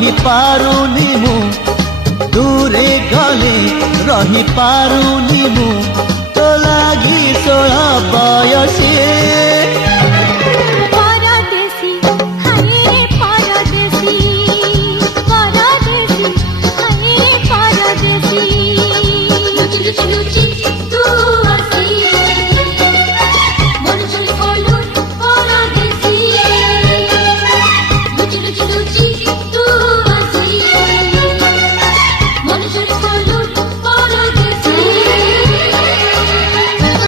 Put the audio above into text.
रही पारुनी मु दूरे गले रही पारुनी मु तो लागी 16 बयसी